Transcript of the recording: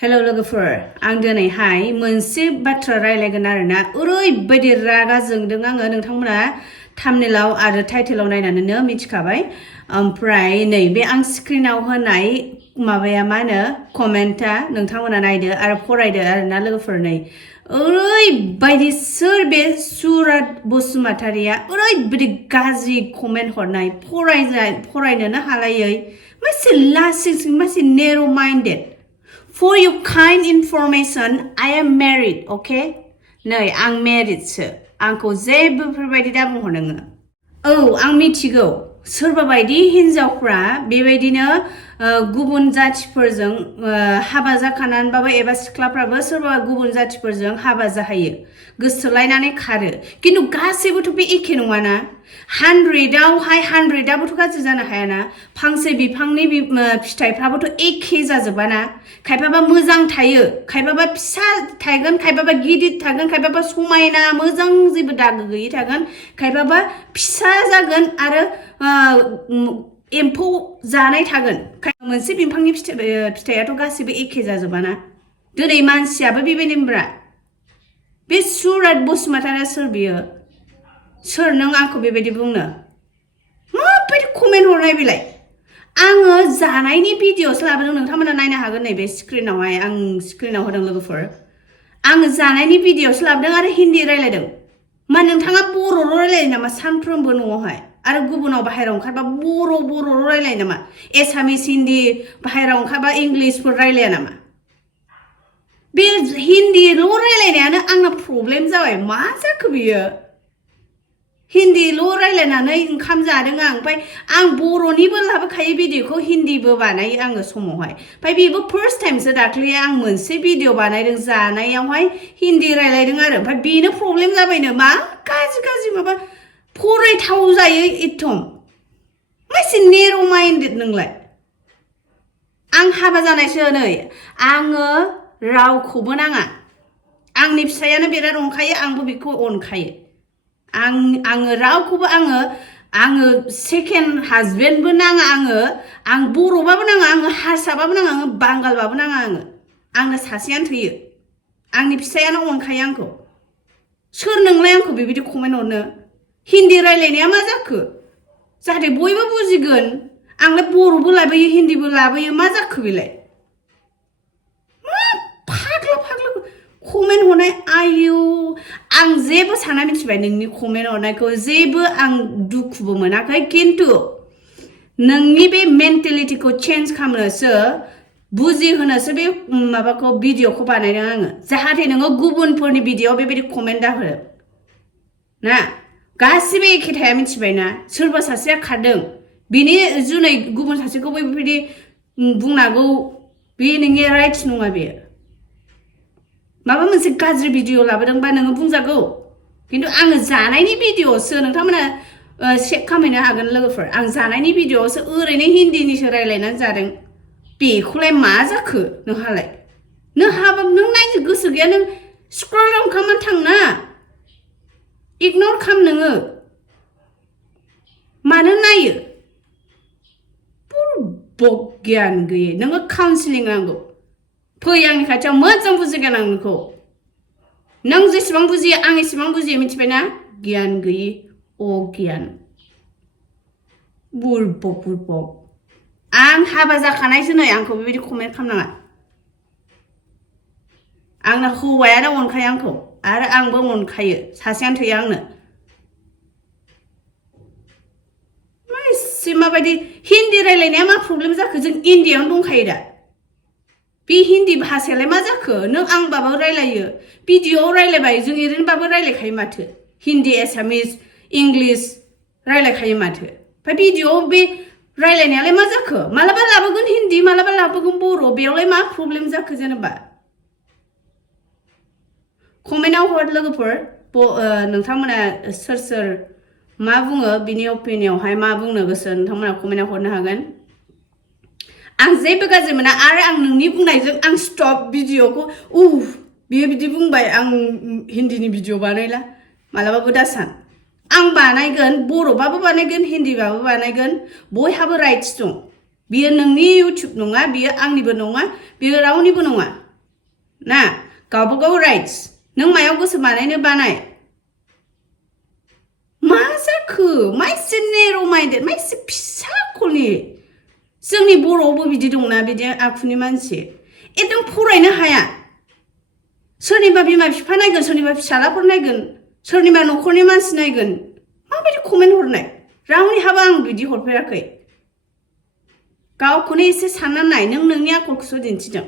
Hello लोगोफोर आं दिनैहाय मोनसे बाथ्रा रायलायगोन आरोना ओरैबायदि रागा जोंदों आङो नोंथांमोना थाम्बनेलाव आरो टाइटेलाव नायनानैनो मिथिखाबाय ओमफ्राय नै बे आं स्क्रिनाव होनाय माबाया मा होनो कमेन्टआ नोंथांमोना नायदो आरो फरायदो आरोना लोगोफोर नै ओरैबायदि सोर बे सुरत बसुमतारीया ओरैबायदि गाज्रि कमेन्ट हरनाय फरायनोनो हालायै मासे लासिं मासे नेर' minded For your kind information, I am married, okay? नै आं married सो आंखौ जेबो बेफोरबायदि दा बुंहर नोङो आं मिथिगौ सोरबा बायदि हिनजावफ्रा बेबायदिनो गुबुन जातिफोरजों हाबा जाखानानैबाबो एबा सिख्लाफ्राबो सोरबा गुबुन जातिफोरजों हाबा जाहैयो गोसोलायनानै खारो खिन्थु गासैबोथ' बे एखे नङाना 100आबोथ' गाज्रि जानो हायाना फांसे बिफांनि फिथाइफ्राबोथ' एखे जाजोबाना खायफाबा मोजां थायो खायफाबा फिसा थागोन खायफाबा गिदिर थागोन खायफाबा समायना मोजां जेबो दागो गैयै थागोन खायफाबा फिसा जागोन आरो एम्फौ जानाय थागोन मोनसे बिफांनि फिथाइयाथ' गासैबो एखे जाजोबाना दिनै मानसियाबो बेबायदिब्रा बे सुरत बसुमतारीया सोर बियो सोर नों आंखौ बेबायदि बुंनो माबायदि कमेन्ट हरनाय बेलाय आङो जानायनि भिडिअ'सो लाबोदों नोंथांमोना नायनो हागोन नैबे स्क्रिनावहाय आं स्क्रिनाव होदों लोगोफोर आङो जानायनि भिडिअ'सो लाबोदों आरो हिन्दी रायलायदों मा नोंथाङा बर'ल' रायलायो नामा सानफ्रोमबो न'आवहाय आरो गुबुनाव बाहेरायाव ओंखारबा बर'ल' रायलायो नामा एसामिस हिन्दी बाहेरायाव ओंखारबा इंलिशफोर रायलाया नामा बे हिन्दील' रायलायनायानो आंना प्रब्लेम जाबाय मा जाखो बियो हिन्दील' रायलायनानै ओंखाम जादों आं ओमफ्राय आं बर'निबो लाबोखायो भिडिअ'खौ हिन्दीबो बानायो आङो समावहाय ओमफ्राय बेबो फार्स्ट टाइमसो दाख्लै आं मोनसे भिडिअ' बानायदों जानायावहाय हिन्दी रायलायदों आरो ओमफ्राय बेनो प्रब्लेम जाबायनो मा गाज्रि माबा फरायथाव जायो एकदम मासे नेर' माइन्डेड नोंलाय आं हाबा जानायसो नै आङो रावखौबो नाङा आंनि फिसायानो बिराद अनखायो आंबो बेखौ अनखायो आङो रावखौबो आङो सेकेन्ड हाजबेन्डबो नाङा आं बर'बाबो नाङा आङो हारसाबाबो नाङा आङो बांगालबाबो नाङा आंनो सासेयानो थोयो आंनि फिसायानो अनखायो आंखौ सोर नोंलाय आंखौ बेबायदि कमेन्ट हरनो हिन्दी रायलायनाया मा जाखो जाहाथे बयबो बुजिगोन आंलाय बर'बो लाबोयो हिन्दीबो लाबोयो मा जाखो बेलाय मा फाग्ला कमेन्ट हरनाय आयु आं जेबो साना मिथिबाय नोंनि कमेन्ट हरनायखौ जेबो आं दुखुबो मोनाखै खिन्थु नोंनि बे मेन्टेलिटिखौ चेन्ज खालामनोसो बुजिहोनोसो बे माबाखौ भिडिअ'खौ बानायदों आङो जाहाथे नोङो गुबुनफोरनि भिडिअ'आव बेबायदि कमेन्ट दाहो ना गासिबो एखे थाया मिथिबायना सोरबा सासेया खारदों बेनि जुनै गुबुन सासेखौबो बेबायदि बुंनांगौ बे नोंनि राइट्स नङा बेयो माबा मोनसे गाज्रि भिडिअ लाबोदोंबा नोङो बुंजागौ खिन्थु आङो जानायनि भिडिअ'सो नोंथांमोना चेक खालामनो हागोन लोगोफोर आं जानायनि भिडिअ'सो ओरैनो हिन्दीनिसो रायलायनानै जादों बेखौलाय मा जाखो नोंहालाय नों नायनो गोसो गैया नों स्क्रल डाउन खालामनानै थांना इगनर खालाम नोङो मानो नायो गियान गैयै नोङो काउन्सिलिं नांगौ फै आंनि खाथियाव मोजां बुजिगोन आं नोंखौ नों जेसेबां बुजियो आं एसेबां बुजियो मिथिबायना गियान गैयि अगियान बुरबक आं हाबा जाखानायसो नै आंखौ बेबायदि कमेन्ट खालामनाङा आंना हौवायानो अनखायो आंखौ आरो आंबो अनखायो सासेयानो थैयो आंनो माबायदि हिन्दी रायलायनाया मा प्रब्लेम जाखो जों इन्डियायावनो दंखायो दा बे हिन्दी भाषायालाय मा जाखो नों आंबाबो रायलायो भिडिअ'आव रायलायबाय जों ओरैनोबाबो रायलायखायो माथो हिन्दी एसामिस इंलिश रायलायखायो माथो ओमफ्राय भिडिअ'आव बे रायलायनायालाय मा जाखो मालाबा लाबोगोन हिन्दी मालाबा लाबोगोन बर' बेयावलाय मा प्रब्लेम जाखो जेनेबा कमेन्टआव हर लोगोफोर नोंथांमोना सोर मा बुङो बिनि अपिनियनावहाय मा बुंनो गोसो नोंथांमोना कमेन्टआव हरनो हागोन आं जेबो गाज्रि मोना आरो आं नोंनि बुंनायजों आं स्टप भिडिअ'खौ बियो बिदि बुंबाय आं हिन्दीनि भिडिअ बानायला मालाबाबो दासान आं बानायगोन बर'बाबो बानायगोन हिन्दीबाबो बानायगोन बयहाबो राइट्स दं बियो नोंनि इउटिउब नङा बियो आंनिबो नङा बियो रावनिबो नङा ना गावबागाव राइट्स नों मायाव गोसो बानायनो बानाय मा जाखो मा एसे नेर' माइन्डेड मा एसे फिसा खलनि जोंनि बर'आवबो बिदि दंना बिदि आखुनि मानसि एकदम फरायनो हाया सोरनिबा बिमा बिफा नायगोन सोरनिबा फिसालाफोर नायगोन सोरनिबा न'खरनि मानसि नायगोन माबायदि कमेन्ट हरनाय रावनिहाबो आं बिदि हरफेराखै गावखौनो एसे सानना नाय नों नोंनि आखलखौसो दिन्थिदों